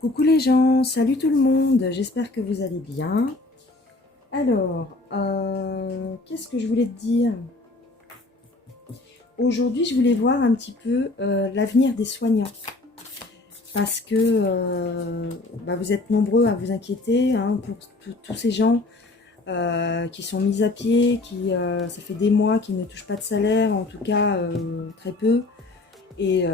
Coucou les gens, salut tout le monde, j'espère que vous allez bien. Alors, qu'est-ce que je voulais te dire? Aujourd'hui, je voulais voir un petit peu l'avenir des soignants. Parce que vous êtes nombreux à vous inquiéter pour tous ces gens qui sont mis à pied, ça fait des mois qu'ils ne touchent pas de salaire, en tout cas très peu. Et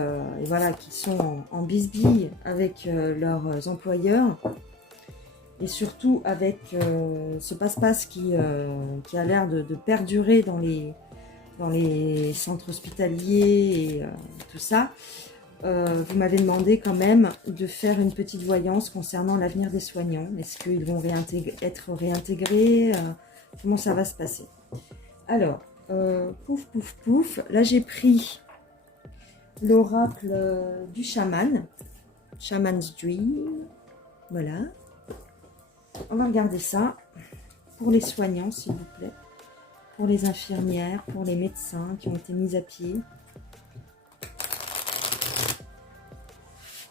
voilà, qui sont en bisbille avec leurs employeurs. Et surtout avec ce passe-passe qui a l'air de perdurer dans les centres hospitaliers et tout ça, vous m'avez demandé quand même de faire une petite voyance concernant l'avenir des soignants. Est-ce qu'ils vont être réintégrés comment ça va se passer? Alors, pouf, pouf, pouf. Là, j'ai pris l'oracle du chaman, Shaman's Dream. Voilà. On va regarder ça pour les soignants, s'il vous plaît, pour les infirmières, pour les médecins qui ont été mis à pied.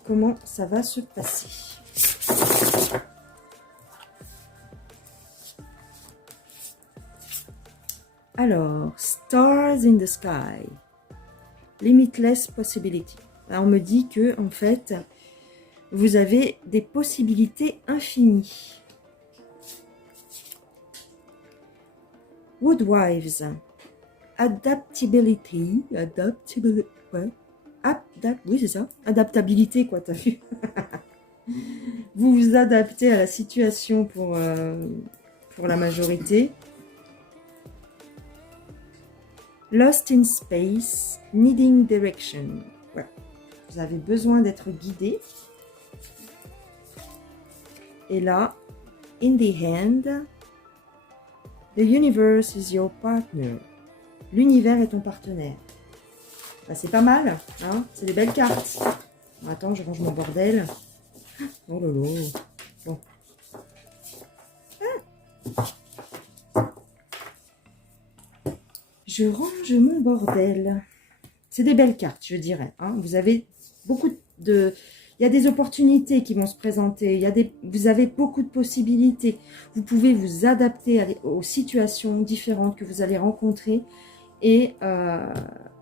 Comment ça va se passer? Alors, Stars in the Sky, Limitless Possibility. Alors, on me dit que, en fait, vous avez des possibilités infinies. Woodwives, Adaptability, ouais. Oui, c'est ça. Adaptabilité, quoi, t'as vu? Vous vous adaptez à la situation pour la majorité. Lost in space, needing direction. Ouais. Vous avez besoin d'être guidé. Et là, in the hand, the universe is your partner. L'univers est ton partenaire. Bah, c'est pas mal, hein, c'est des belles cartes. Attends, je range mon bordel. Oh lolo. Bon. Je range mon bordel. C'est des belles cartes, je dirais. Hein. Vous avez beaucoup de... Il y a des opportunités qui vont se présenter. Vous avez beaucoup de possibilités. Vous pouvez vous adapter aux situations différentes que vous allez rencontrer. Et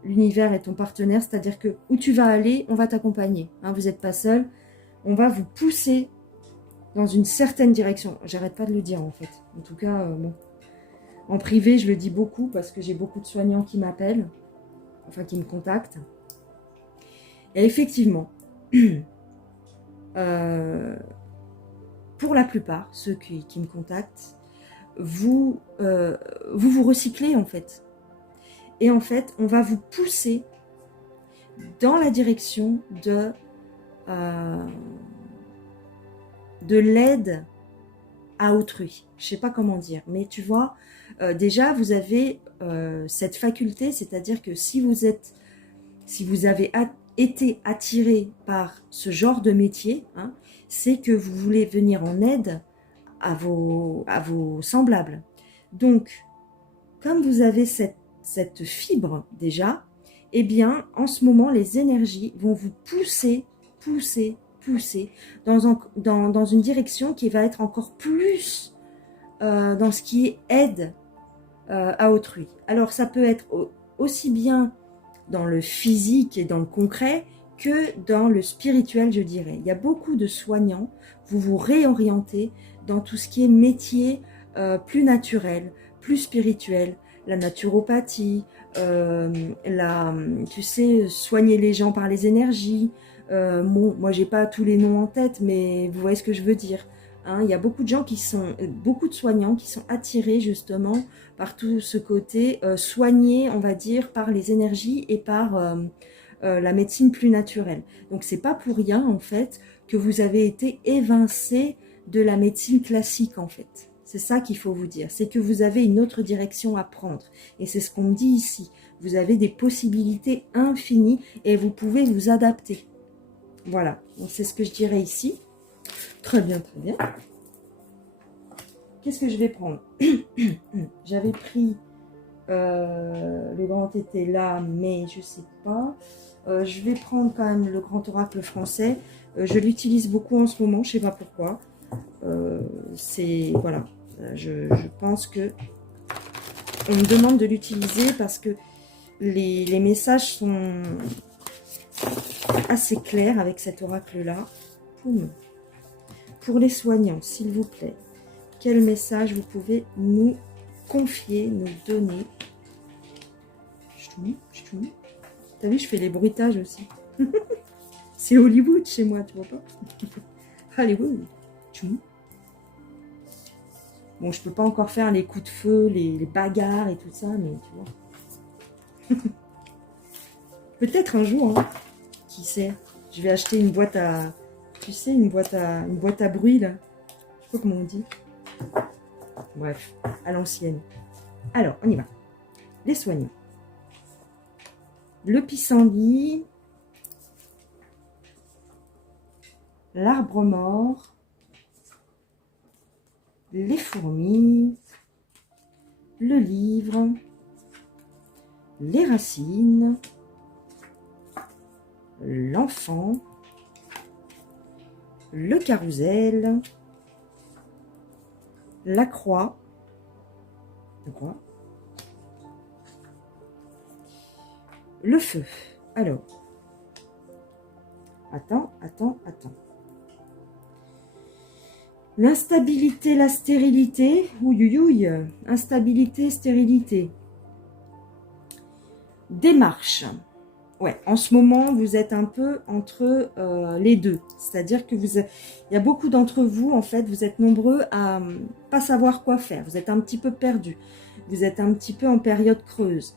l'univers est ton partenaire, c'est-à-dire que où tu vas aller, on va t'accompagner. Hein, vous n'êtes pas seul. On va vous pousser dans une certaine direction. J'arrête pas de le dire en fait. En tout cas, bon. En privé, je le dis beaucoup parce que j'ai beaucoup de soignants qui m'appellent, enfin qui me contactent. Et effectivement, pour la plupart, ceux qui me contactent, vous recyclez en fait. Et en fait, on va vous pousser dans la direction de l'aide à autrui. Je ne sais pas comment dire, mais tu vois, déjà, vous avez cette faculté, c'est-à-dire que si vous avez été attiré par ce genre de métier, hein, c'est que vous voulez venir en aide à vos semblables. Donc, comme vous avez cette fibre déjà, eh bien, en ce moment, les énergies vont vous pousser dans une direction qui va être encore plus dans ce qui est aide à autrui. Alors, ça peut être aussi bien dans le physique et dans le concret que dans le spirituel, je dirais. Il y a beaucoup de soignants, vous vous réorientez dans tout ce qui est métier plus naturel, plus spirituel, la naturopathie, tu sais, soigner les gens par les énergies. Bon, moi, j'ai pas tous les noms en tête, mais vous voyez ce que je veux dire. Hein, il y a beaucoup de gens beaucoup de soignants qui sont attirés justement par tout ce côté soigné, on va dire, par les énergies et par la médecine plus naturelle. Donc, c'est pas pour rien, en fait, que vous avez été évincé de la médecine classique, en fait. C'est ça qu'il faut vous dire. C'est que vous avez une autre direction à prendre. Et c'est ce qu'on me dit ici. Vous avez des possibilités infinies et vous pouvez vous adapter. Voilà. Donc, c'est ce que je dirais ici. Très bien, très bien. Qu'est-ce que je vais prendre? J'avais pris le grand été là, mais je sais pas. Je vais prendre quand même le grand oracle français. Je l'utilise beaucoup en ce moment, je ne sais pas pourquoi. C'est voilà, je pense que on me demande de l'utiliser parce que les messages sont assez clairs avec cet oracle-là. Pour les soignants, s'il vous plaît, quel message vous pouvez nous confier, nous donner? T'as vu, je fais les bruitages aussi. C'est Hollywood chez moi, tu vois pas? Hollywood. Bon, je peux pas encore faire les coups de feu, les bagarres et tout ça, mais tu vois. Peut-être un jour, hein. Qui sait? Je vais acheter une boîte à... Tu sais, une boîte à bruit, là. Je sais pas comment on dit. Bref, à l'ancienne. Alors, on y va. Les soignants. Le pissenlit. L'arbre mort. Les fourmis. Le livre. Les racines. L'enfant. Le carrousel. La croix. Le feu. Alors. Attends. L'instabilité, la stérilité. Ouïouïouï. Instabilité, stérilité. Démarche. Ouais, en ce moment, vous êtes un peu entre les deux. C'est-à-dire que il y a beaucoup d'entre vous, en fait, vous êtes nombreux à pas savoir quoi faire. Vous êtes un petit peu perdus. Vous êtes un petit peu en période creuse.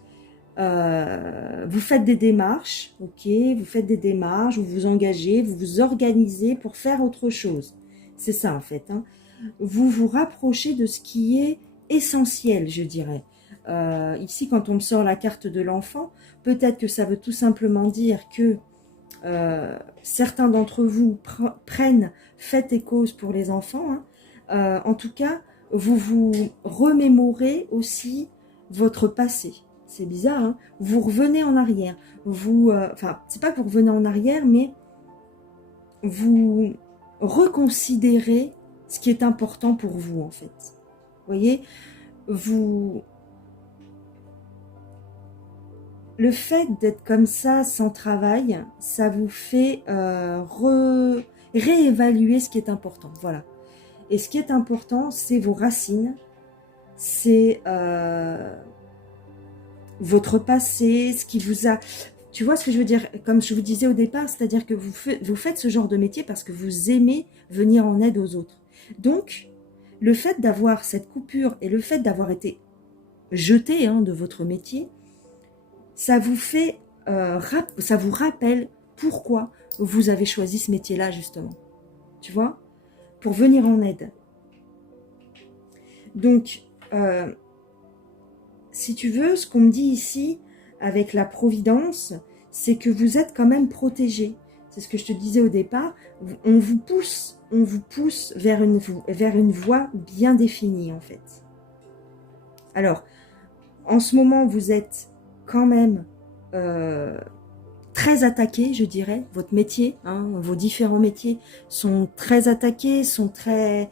Vous faites des démarches, ok, vous faites des démarches, vous vous engagez, vous vous organisez pour faire autre chose. C'est ça, en fait. Hein. Vous vous rapprochez de ce qui est essentiel, je dirais. Ici, quand on me sort la carte de l'enfant, peut-être que ça veut tout simplement dire que certains d'entre vous prennent fait et cause pour les enfants. Hein. En tout cas, vous vous remémorez aussi votre passé. C'est bizarre, hein. Vous revenez en arrière. Enfin, c'est pas que vous revenez en arrière, mais vous reconsidérez ce qui est important pour vous, en fait. Vous voyez, le fait d'être comme ça, sans travail, ça vous fait réévaluer ce qui est important. Voilà. Et ce qui est important, c'est vos racines, c'est votre passé, ce qui vous a... Tu vois ce que je veux dire? Comme je vous disais au départ, c'est-à-dire que vous faites ce genre de métier parce que vous aimez venir en aide aux autres. Donc, le fait d'avoir cette coupure et le fait d'avoir été jeté de votre métier, ça vous fait, ça vous rappelle pourquoi vous avez choisi ce métier-là, justement. Tu vois? Pour venir en aide. Donc, si tu veux, ce qu'on me dit ici, avec la providence, c'est que vous êtes quand même protégé. C'est ce que je te disais au départ. On vous pousse vers une voie bien définie, en fait. Alors, en ce moment, vous êtes quand même très attaqué, je dirais. Votre métier, vos différents métiers sont très attaqués, sont très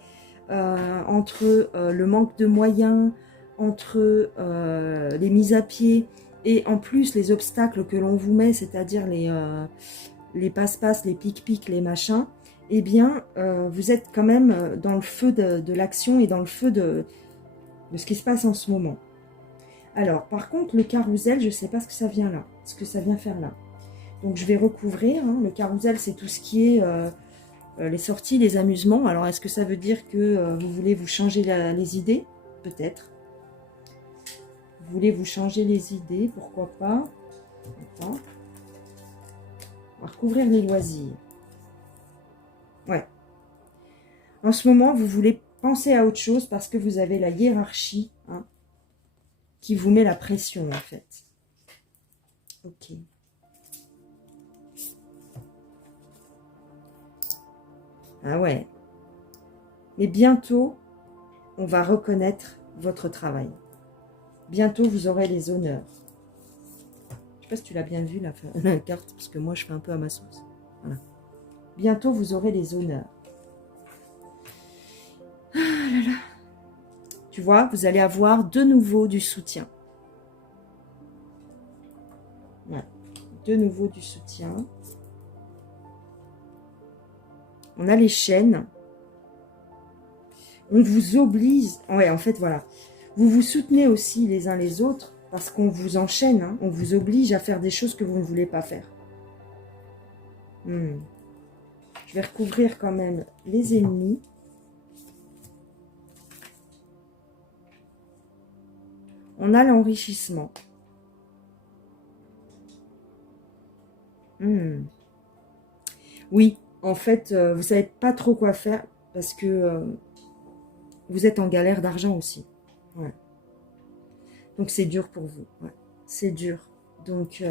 entre le manque de moyens, entre les mises à pied et en plus les obstacles que l'on vous met, c'est-à-dire les passe-passe, les pic-pic, les machins, eh bien, vous êtes quand même dans le feu de l'action et dans le feu de ce qui se passe en ce moment. Alors, par contre, le carrousel, je ne sais pas ce que ça vient là, ce que ça vient faire là. Donc, je vais recouvrir. Le carrousel, c'est tout ce qui est les sorties, les amusements. Alors, est-ce que ça veut dire que vous voulez vous changer les idées? Peut-être. Vous voulez vous changer les idées, pourquoi pas. Attends. On va recouvrir les loisirs. Ouais. En ce moment, vous voulez penser à autre chose parce que vous avez la hiérarchie qui vous met la pression, en fait. Ok. Ah ouais. Mais bientôt, on va reconnaître votre travail. Bientôt, vous aurez les honneurs. pas si tu l'as bien vu, la carte, parce que moi, je fais un peu à ma sauce. Voilà. Bientôt, vous aurez les honneurs. Ah là là. Tu vois, vous allez avoir de nouveau du soutien. Ouais. De nouveau du soutien. On a les chaînes. On vous oblige. Ouais, en fait, voilà. Vous vous soutenez aussi les uns les autres parce qu'on vous enchaîne. Hein. On vous oblige à faire des choses que vous ne voulez pas faire. Je vais recouvrir quand même les ennemis. On a l'enrichissement. Oui, en fait, vous ne savez pas trop quoi faire parce que vous êtes en galère d'argent aussi. Ouais. Donc, c'est dur pour vous. Ouais. C'est dur. Donc,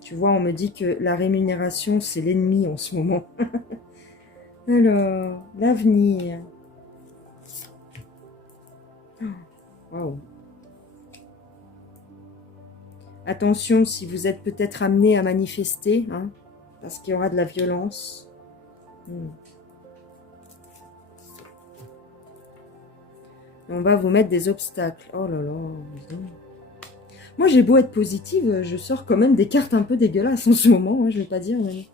tu vois, on me dit que la rémunération, c'est l'ennemi en ce moment. Alors, l'avenir. Waouh. Attention si vous êtes peut-être amené à manifester, hein, parce qu'il y aura de la violence. On va vous mettre des obstacles. Oh là là. Moi, j'ai beau être positive, je sors quand même des cartes un peu dégueulasses en ce moment, hein, je ne vais pas dire. Mais...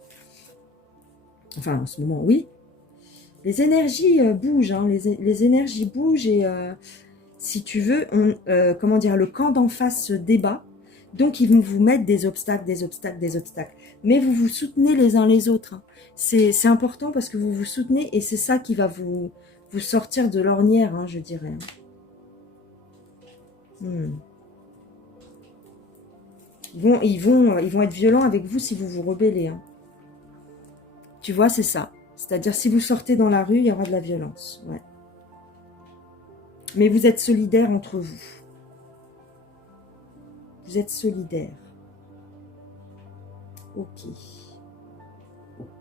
Enfin, en ce moment, oui. Les énergies bougent, hein, les énergies bougent et si tu veux, comment dire, le camp d'en face se débat. Donc, ils vont vous mettre des obstacles, des obstacles, des obstacles. Mais vous vous soutenez les uns les autres. Hein. C'est important parce que vous vous soutenez et c'est ça qui va vous sortir de l'ornière, hein, je dirais. Ils vont être violents avec vous si vous vous rebellez. Hein. Tu vois, c'est ça. C'est-à-dire, si vous sortez dans la rue, il y aura de la violence. Ouais. Mais vous êtes solidaires entre vous. Vous êtes solidaires. Ok.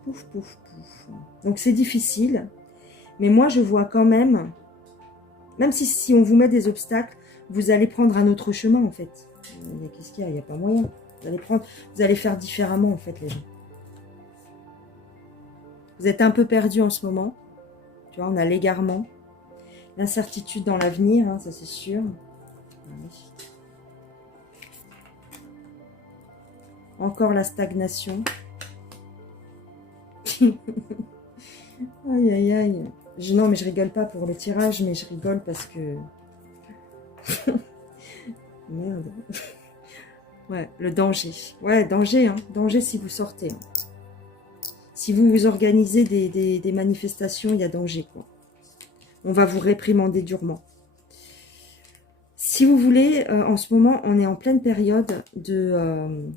Pouf, pouf, pouf. Donc, c'est difficile. Mais moi, je vois quand même si on vous met des obstacles, vous allez prendre un autre chemin, en fait. Qu'est-ce qu'il y a? Il n'y a pas moyen. Vous allez faire différemment, en fait, les gens. Vous êtes un peu perdu en ce moment. Tu vois, on a l'égarement. L'incertitude dans l'avenir, hein, ça c'est sûr. Oui. Encore la stagnation. Aïe, aïe, aïe. Non, mais je rigole pas pour le tirage, mais je rigole parce que... Merde. Ouais, le danger. Ouais, danger, hein. Danger si vous sortez. Hein. Si vous vous organisez des manifestations, il y a danger, quoi. On va vous réprimander durement. Si vous voulez, en ce moment, on est en pleine période de...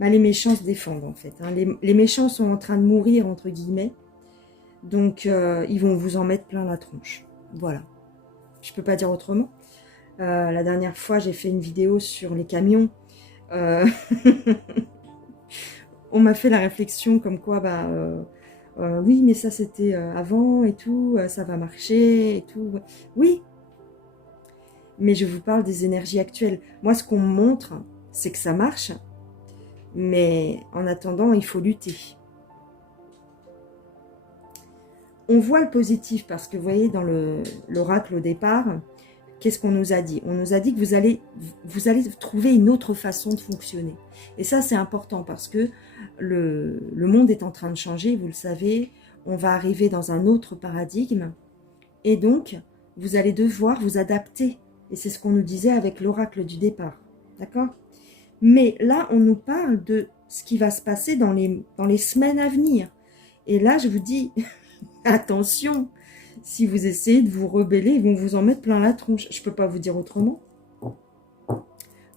les méchants se défendent, en fait. Hein. Les méchants sont en train de mourir, entre guillemets. Donc, ils vont vous en mettre plein la tronche. Voilà. Je ne peux pas dire autrement. La dernière fois, j'ai fait une vidéo sur les camions. On m'a fait la réflexion comme quoi, oui, mais ça, c'était avant et tout. Ça va marcher et tout. Oui. Mais je vous parle des énergies actuelles. Moi, ce qu'on me montre, c'est que ça marche. Mais en attendant, il faut lutter. On voit le positif parce que, vous voyez, dans l'oracle au départ, qu'est-ce qu'on nous a dit? On nous a dit que vous allez trouver une autre façon de fonctionner. Et ça, c'est important parce que le monde est en train de changer, vous le savez. On va arriver dans un autre paradigme. Et donc, vous allez devoir vous adapter. Et c'est ce qu'on nous disait avec l'oracle du départ. D'accord? Mais là, on nous parle de ce qui va se passer dans les semaines à venir. Et là, je vous dis, attention, si vous essayez de vous rebeller, ils vont vous en mettre plein la tronche. Je ne peux pas vous dire autrement.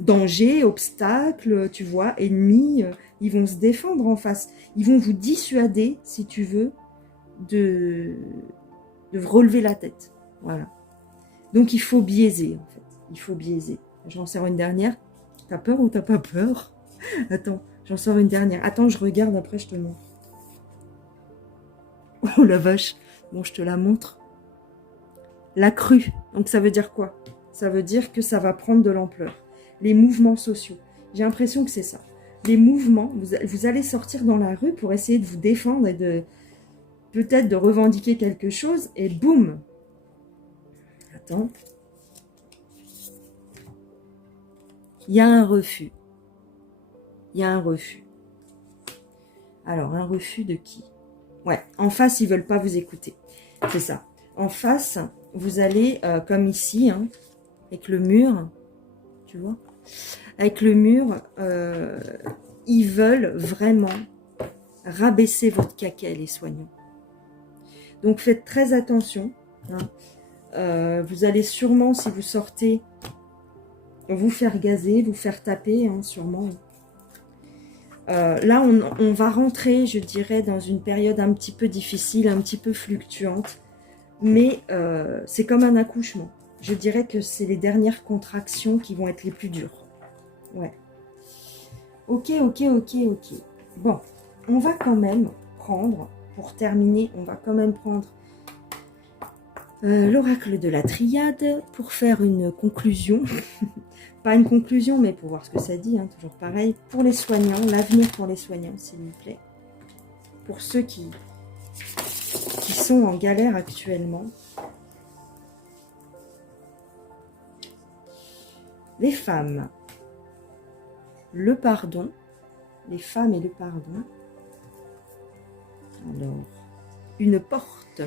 Danger, obstacle, tu vois, ennemis, ils vont se défendre en face. Ils vont vous dissuader, si tu veux, de relever la tête. Voilà. Donc, il faut biaiser, en fait. Il faut biaiser. J'en sers une dernière. T'as peur ou t'as pas peur? Attends, j'en sors une dernière. Attends, je regarde, après je te montre. Oh la vache. Bon, je te la montre. la crue. Donc ça veut dire quoi? Ça veut dire que ça va prendre de l'ampleur. Les mouvements sociaux. J'ai l'impression que c'est ça. Les mouvements, vous allez sortir dans la rue pour essayer de vous défendre et de peut-être de revendiquer quelque chose et boum. Attends. Il y a un refus. Il y a un refus. Alors, un refus de qui? Ouais, en face, ils veulent pas vous écouter. C'est ça. En face, vous allez, comme ici, hein, avec le mur, tu vois, avec le mur, ils veulent vraiment rabaisser votre caquet, les soignants. Donc, faites très attention. Hein. Vous allez sûrement, si vous sortez, vous faire gazer, vous faire taper, hein, sûrement. Là, on va rentrer, je dirais, dans une période un petit peu difficile, un petit peu fluctuante. Mais c'est comme un accouchement. Je dirais que c'est les dernières contractions qui vont être les plus dures. Ouais. Ok. Bon, on va quand même prendre, pour terminer, on va quand même prendre l'oracle de la triade pour faire une conclusion. Pas une conclusion, mais pour voir ce que ça dit, hein, toujours pareil. Pour les soignants, l'avenir pour les soignants, s'il vous plaît. Pour ceux qui sont en galère actuellement. Les femmes, le pardon. Les femmes et le pardon. Alors, une porte.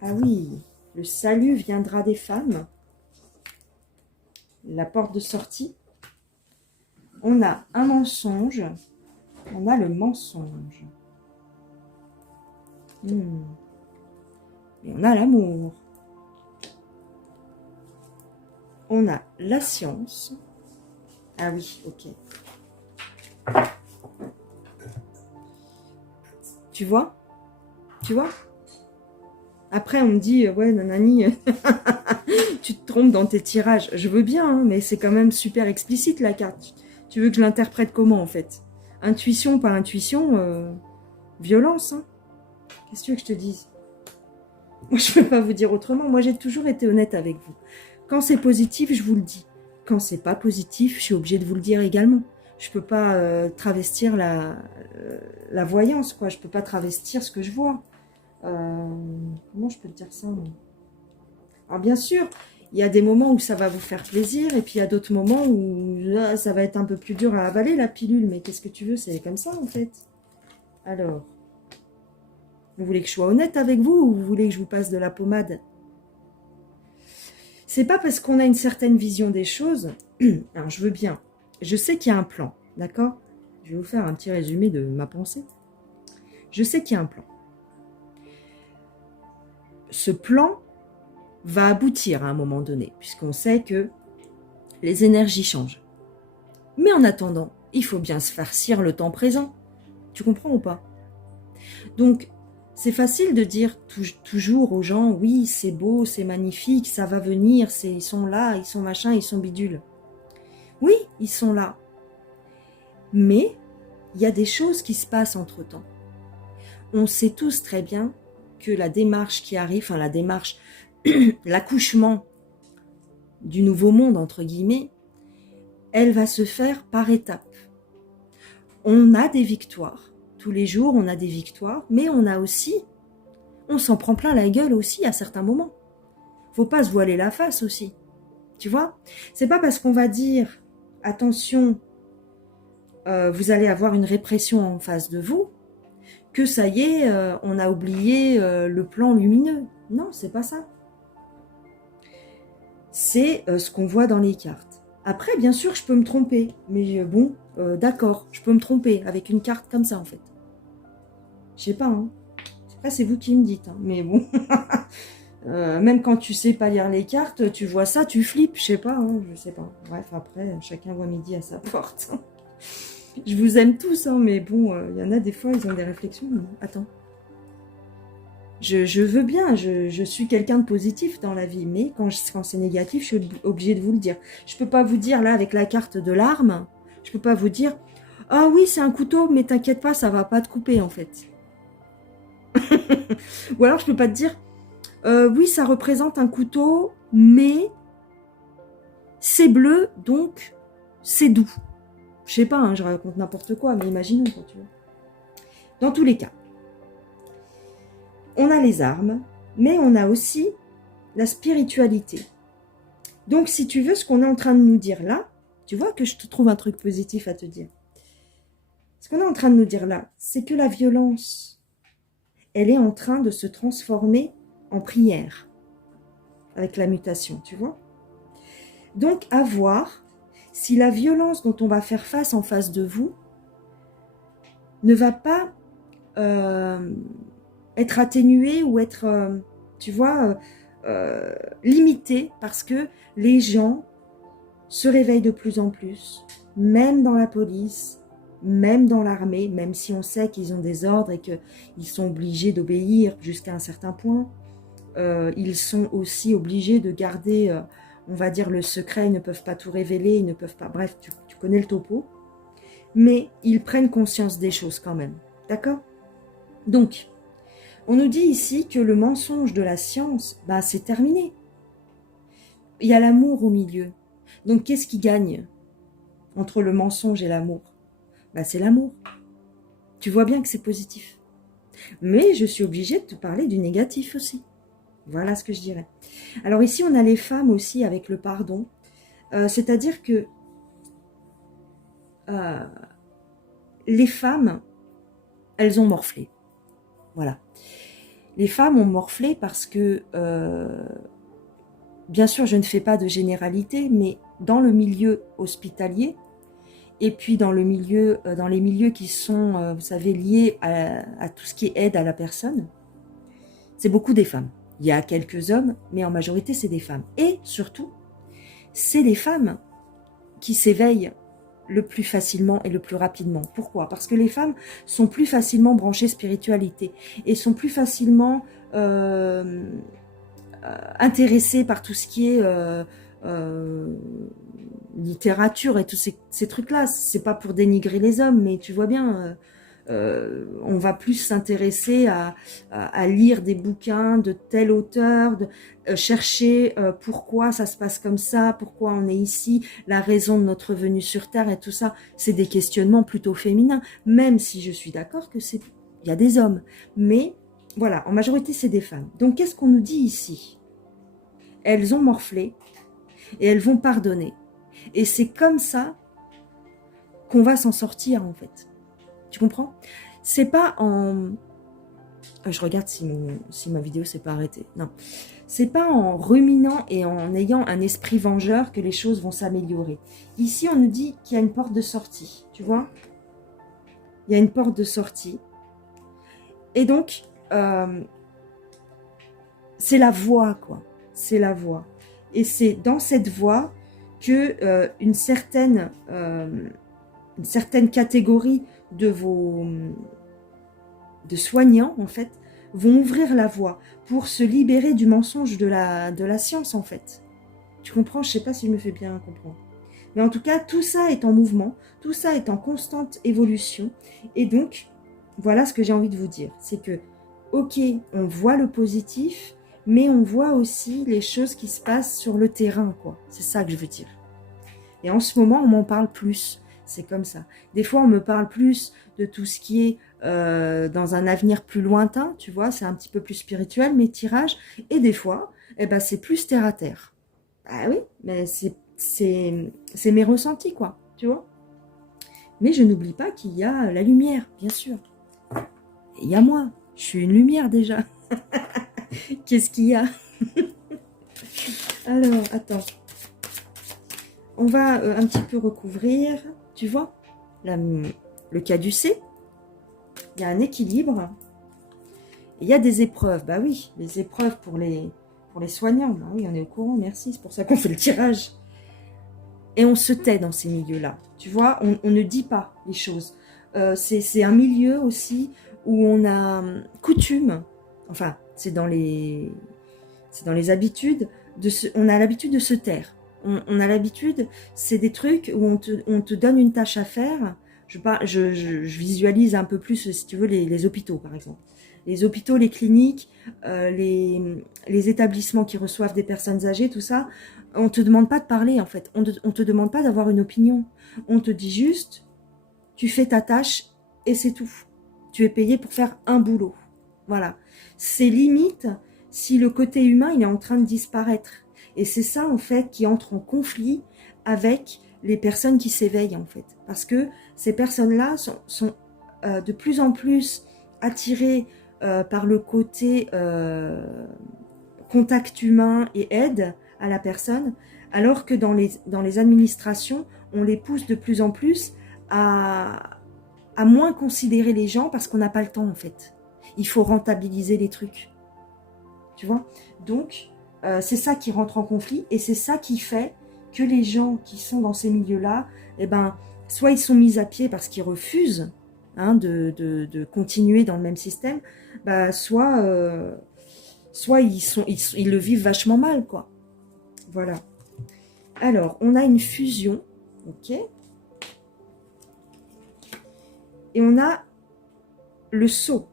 Ah oui, le salut viendra des femmes. La porte de sortie. On a un mensonge. On a le mensonge. Et on a l'amour. On a la science. Ah oui, ok. Tu vois? Tu vois? Après, on me dit, ouais, nanani, tu te trompes dans tes tirages. Je veux bien, hein, mais c'est quand même super explicite, la carte. Tu veux que je l'interprète comment, en fait? Intuition par intuition, violence, hein. Qu'est-ce que tu veux que je te dise? Moi, je ne peux pas vous dire autrement. Moi, j'ai toujours été honnête avec vous. Quand c'est positif, je vous le dis. Quand c'est pas positif, je suis obligée de vous le dire également. Je peux pas travestir la voyance, quoi. Je peux pas travestir ce que je vois. Comment je peux te dire ça? Alors bien sûr, il y a des moments où ça va vous faire plaisir, et puis il y a d'autres moments où là, ça va être un peu plus dur à avaler la pilule, mais qu'est-ce que tu veux, c'est comme ça en fait. Alors, vous voulez que je sois honnête avec vous, ou vous voulez que je vous passe de la pommade? C'est pas parce qu'on a une certaine vision des choses, alors je veux bien, je sais qu'il y a un plan, d'accord? Je vais vous faire un petit résumé de ma pensée. Je sais qu'il y a un plan. Ce plan va aboutir à un moment donné, puisqu'on sait que les énergies changent. Mais en attendant, il faut bien se farcir le temps présent. Tu comprends ou pas? Donc, c'est facile de dire toujours aux gens, oui, c'est beau, c'est magnifique, ça va venir, ils sont là, ils sont machin, ils sont bidules. Oui, ils sont là. Mais, il y a des choses qui se passent entre-temps. On sait tous très bien que la démarche qui arrive, enfin la démarche, l'accouchement du nouveau monde, entre guillemets, elle va se faire par étapes. On a des victoires. Tous les jours, on a des victoires, mais on s'en prend plein la gueule aussi à certains moments. Faut pas se voiler la face aussi. Tu vois? C'est pas parce qu'on va dire, attention, vous allez avoir une répression en face de vous, que ça y est, on a oublié le plan lumineux. Non, c'est pas ça. C'est ce qu'on voit dans les cartes. Après, bien sûr, je peux me tromper. Mais bon, d'accord, je peux me tromper avec une carte comme ça, en fait. Je sais pas, hein. Après, c'est vous qui me dites, hein. Mais bon. Même quand tu sais pas lire les cartes, tu vois ça, tu flippes. Je sais pas, hein. Je sais pas. Bref, après, chacun voit midi à sa porte. Je vous aime tous, hein, mais bon, y en a des fois, ils ont des réflexions. Attends. Je veux bien, je suis quelqu'un de positif dans la vie, mais quand c'est négatif, je suis obligée de vous le dire. Je peux pas vous dire, là, avec la carte de l'arme, je peux pas vous dire, ah oui, c'est un couteau, mais t'inquiète pas, ça va pas te couper, en fait. Ou alors je peux pas te dire, oui, ça représente un couteau, mais c'est bleu, donc c'est doux. Je sais pas, hein, je raconte n'importe quoi, mais imaginons quoi, tu vois. Dans tous les cas, on a les armes, mais on a aussi la spiritualité. Donc, si tu veux, ce qu'on est en train de nous dire là, tu vois que je te trouve un truc positif à te dire. Ce qu'on est en train de nous dire là, c'est que la violence, elle est en train de se transformer en prière avec la mutation, tu vois. Donc, à voir si la violence dont on va faire face en face de vous ne va pas être atténuée ou être, tu vois, limitée parce que les gens se réveillent de plus en plus, même dans la police, même dans l'armée, même si on sait qu'ils ont des ordres et qu'ils sont obligés d'obéir jusqu'à un certain point. Ils sont aussi obligés de garder, on va dire, le secret, ils ne peuvent pas tout révéler, ils ne peuvent pas... Bref, tu connais le topo. Mais ils prennent conscience des choses quand même. D'accord? Donc, on nous dit ici que le mensonge de la science, bah, c'est terminé. Il y a l'amour au milieu. Donc, qu'est-ce qui gagne entre le mensonge et l'amour? Bah, c'est l'amour. Tu vois bien que c'est positif. Mais je suis obligée de te parler du négatif aussi. Voilà ce que je dirais. Alors ici, on a les femmes aussi avec le pardon. C'est-à-dire que les femmes, elles ont morflé. Voilà. Les femmes ont morflé parce que, bien sûr, je ne fais pas de généralité, mais dans le milieu hospitalier, et puis dans les milieux qui sont, vous savez, liés à tout ce qui est aide à la personne, c'est beaucoup des femmes. Il y a quelques hommes, mais en majorité, c'est des femmes. Et surtout, c'est les femmes qui s'éveillent le plus facilement et le plus rapidement. Pourquoi? Parce que les femmes sont plus facilement branchées spiritualité et sont plus facilement intéressées par tout ce qui est littérature et tous ces trucs-là. C'est pas pour dénigrer les hommes, mais tu vois bien... on va plus s'intéresser à lire des bouquins de tel auteur, chercher pourquoi ça se passe comme ça, pourquoi on est ici, la raison de notre venue sur Terre et tout ça. C'est des questionnements plutôt féminins, même si je suis d'accord que il y a des hommes. Mais voilà, en majorité, c'est des femmes. Donc, qu'est-ce qu'on nous dit ici? Elles ont morflé et elles vont pardonner. Et c'est comme ça qu'on va s'en sortir, en fait. Tu comprends? C'est pas en... Je regarde si ma vidéo s'est pas arrêtée. Non. C'est pas en ruminant et en ayant un esprit vengeur que les choses vont s'améliorer. Ici, on nous dit qu'il y a une porte de sortie. Tu vois? Il y a une porte de sortie. Et donc, c'est la voie, quoi. C'est la voie. Et c'est dans cette voie que une certaine catégorie de soignants, en fait, vont ouvrir la voie pour se libérer du mensonge de la science, en fait. Tu comprends? Je ne sais pas si je me fais bien comprendre. Mais en tout cas, tout ça est en mouvement, tout ça est en constante évolution. Et donc, voilà ce que j'ai envie de vous dire. C'est que, ok, on voit le positif, mais on voit aussi les choses qui se passent sur le terrain, quoi. C'est ça que je veux dire. Et en ce moment, on m'en parle plus. C'est comme ça. Des fois, on me parle plus de tout ce qui est dans un avenir plus lointain, tu vois, c'est un petit peu plus spirituel, mes tirages. Et des fois, eh ben, c'est plus terre à terre. Ah oui, mais c'est mes ressentis, quoi, tu vois. Mais je n'oublie pas qu'il y a la lumière, bien sûr. Et il y a moi, je suis une lumière déjà. Qu'est-ce qu'il y a? Alors, attends. On va un petit peu recouvrir, tu vois, le caducée. Il y a un équilibre. Il y a des épreuves. Bah oui, les épreuves pour les soignants. Bah oui, on est au courant, merci. C'est pour ça qu'on fait le tirage. Et on se tait dans ces milieux-là. Tu vois, on ne dit pas les choses. C'est un milieu aussi où on a coutume, enfin, c'est dans les habitudes, on a l'habitude de se taire. On a l'habitude, c'est des trucs où on te donne une tâche à faire. Je visualise un peu plus, si tu veux, les hôpitaux, par exemple. les hôpitaux, les cliniques, les établissements qui reçoivent des personnes âgées, tout ça, on te demande pas de parler en fait. On te demande pas d'avoir une opinion. On te dit juste, tu fais ta tâche et c'est tout. Tu es payé pour faire un boulot. Voilà. C'est limite si le côté humain il est en train de disparaître. Et c'est ça en fait qui entre en conflit avec les personnes qui s'éveillent en fait. Parce que ces personnes-là sont de plus en plus attirées par le côté contact humain et aide à la personne, alors que dans les administrations, on les pousse de plus en plus à moins considérer les gens parce qu'on n'a pas le temps en fait. Il faut rentabiliser les trucs. Tu vois? Donc, c'est ça qui rentre en conflit et c'est ça qui fait que les gens qui sont dans ces milieux-là, eh ben, soit ils sont mis à pied parce qu'ils refusent hein, de continuer dans le même système, bah, soit ils le vivent vachement mal, quoi. Voilà. Alors, on a une fusion, ok? Et on a le saut.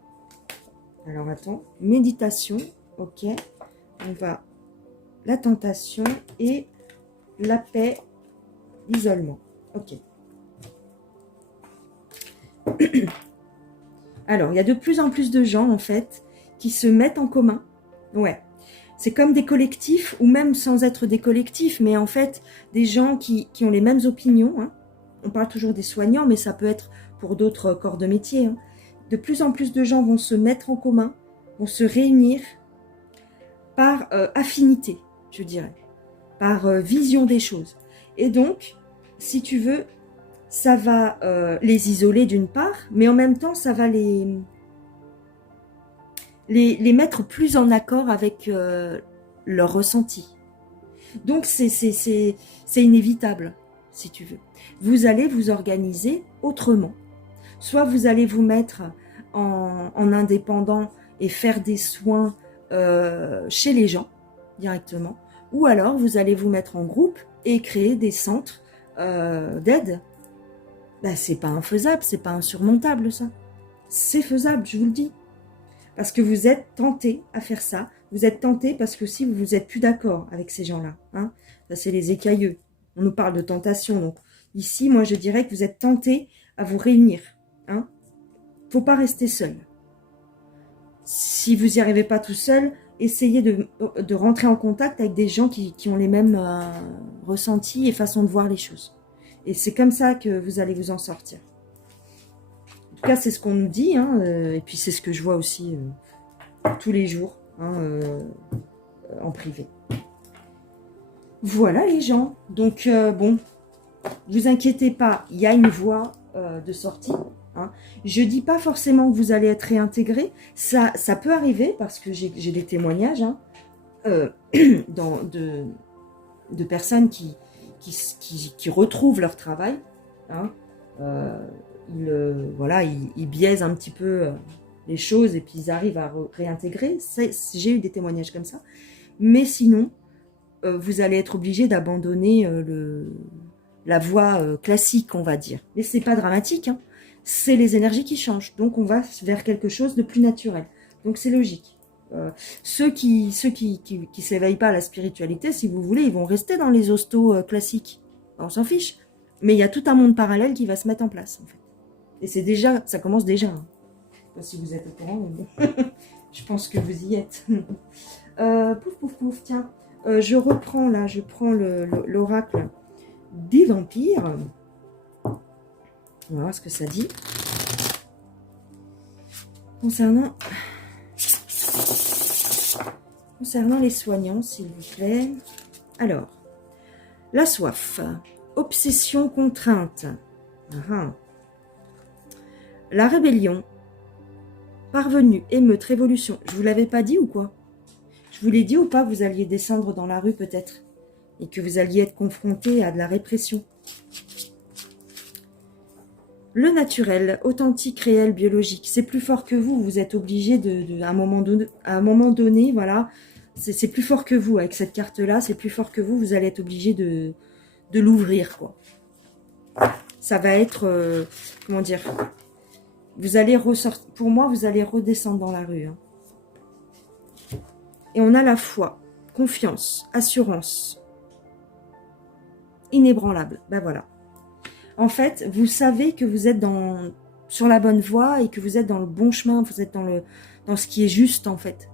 Alors, attends, méditation, ok? On va la tentation et la paix, l'isolement, ok. Alors, il y a de plus en plus de gens, en fait, qui se mettent en commun. Ouais. C'est comme des collectifs, ou même sans être des collectifs, mais en fait, des gens qui ont les mêmes opinions. Hein. On parle toujours des soignants, mais ça peut être pour d'autres corps de métier. Hein. De plus en plus de gens vont se mettre en commun, vont se réunir par affinité, je dirais, par vision des choses. Et donc, si tu veux, ça va les isoler d'une part, mais en même temps, ça va les mettre plus en accord avec leur ressenti. Donc, c'est inévitable, si tu veux. Vous allez vous organiser autrement. Soit vous allez vous mettre en indépendant et faire des soins chez les gens, directement. Ou alors, vous allez vous mettre en groupe et créer des centres d'aide. Ben, c'est pas infaisable, c'est pas insurmontable, ça. C'est faisable, je vous le dis. Parce que vous êtes tenté à faire ça. Vous êtes tenté parce que si vous n'êtes plus d'accord avec ces gens-là, hein, ça c'est les écailleux. On nous parle de tentation. Donc ici, moi je dirais que vous êtes tenté à vous réunir. Hein. Faut pas rester seul. Si vous n'y arrivez pas tout seul, essayez de rentrer en contact avec des gens qui ont les mêmes ressentis et façons de voir les choses. Et c'est comme ça que vous allez vous en sortir. En tout cas, c'est ce qu'on nous dit, hein, et puis c'est ce que je vois aussi tous les jours hein, en privé. Voilà les gens. Donc, bon, vous inquiétez pas, il y a une voie de sortie. Hein. Je dis pas forcément que vous allez être réintégré. Ça peut arriver parce que j'ai des témoignages hein, de personnes qui retrouvent leur travail. Hein. Voilà, ils biaisent un petit peu les choses et puis ils arrivent à réintégrer. J'ai eu des témoignages comme ça. Mais sinon, vous allez être obligé d'abandonner la voie classique, on va dire. Mais c'est pas dramatique, hein. C'est les énergies qui changent. Donc on va vers quelque chose de plus naturel. Donc c'est logique. Ceux qui s'éveillent pas à la spiritualité, si vous voulez, ils vont rester dans les hostos classiques. On s'en fiche. Mais il y a tout un monde parallèle qui va se mettre en place, en fait. Et c'est déjà, ça commence déjà. Hein. Je sais pas si vous êtes au courant, mais bon. Je pense que vous y êtes. Pouf, pouf, pouf, tiens. Je reprends là, je prends l'oracle des vampires. On va voir ce que ça dit. Concernant les soignants, s'il vous plaît. Alors, la soif. Obsession, contrainte. La rébellion. Parvenu, émeute, révolution. Je vous l'avais pas dit ou quoi? Je vous l'ai dit ou pas, vous alliez descendre dans la rue peut-être et que vous alliez être confronté à de la répression. Le naturel, authentique, réel, biologique, c'est plus fort que vous. Vous êtes obligé à un moment donné, voilà, c'est plus fort que vous. Avec cette carte-là, c'est plus fort que vous. Vous allez être obligé de l'ouvrir, quoi. Ça va être, comment dire, Vous allez ressortir, pour moi, vous allez redescendre dans la rue. Hein. Et on a la foi, confiance, assurance, inébranlable. Ben voilà. En fait, vous savez que vous êtes sur la bonne voie et que vous êtes dans le bon chemin, vous êtes dans ce qui est juste en fait.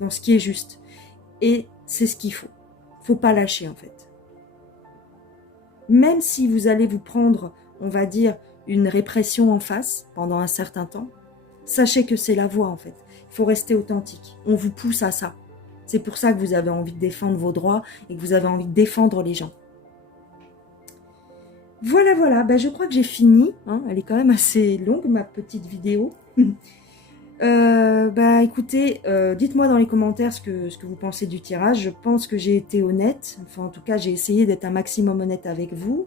Dans ce qui est juste. Et c'est ce qu'il faut. Faut pas lâcher en fait. Même si vous allez vous prendre, on va dire, une répression en face pendant un certain temps, sachez que c'est la voie en fait. Il faut rester authentique. On vous pousse à ça. C'est pour ça que vous avez envie de défendre vos droits et que vous avez envie de défendre les gens. Voilà, voilà. Ben, je crois que j'ai fini. Hein. Elle est quand même assez longue, ma petite vidéo. Bah écoutez, dites-moi dans les commentaires ce que vous pensez du tirage. Je pense que j'ai été honnête. Enfin, en tout cas, j'ai essayé d'être un maximum honnête avec vous.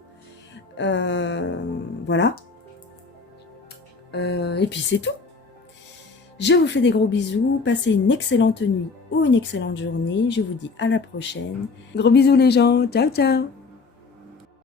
Voilà. Et puis c'est tout. Je vous fais des gros bisous. Passez une excellente nuit ou une excellente journée. Je vous dis à la prochaine. Gros bisous les gens. Ciao, ciao.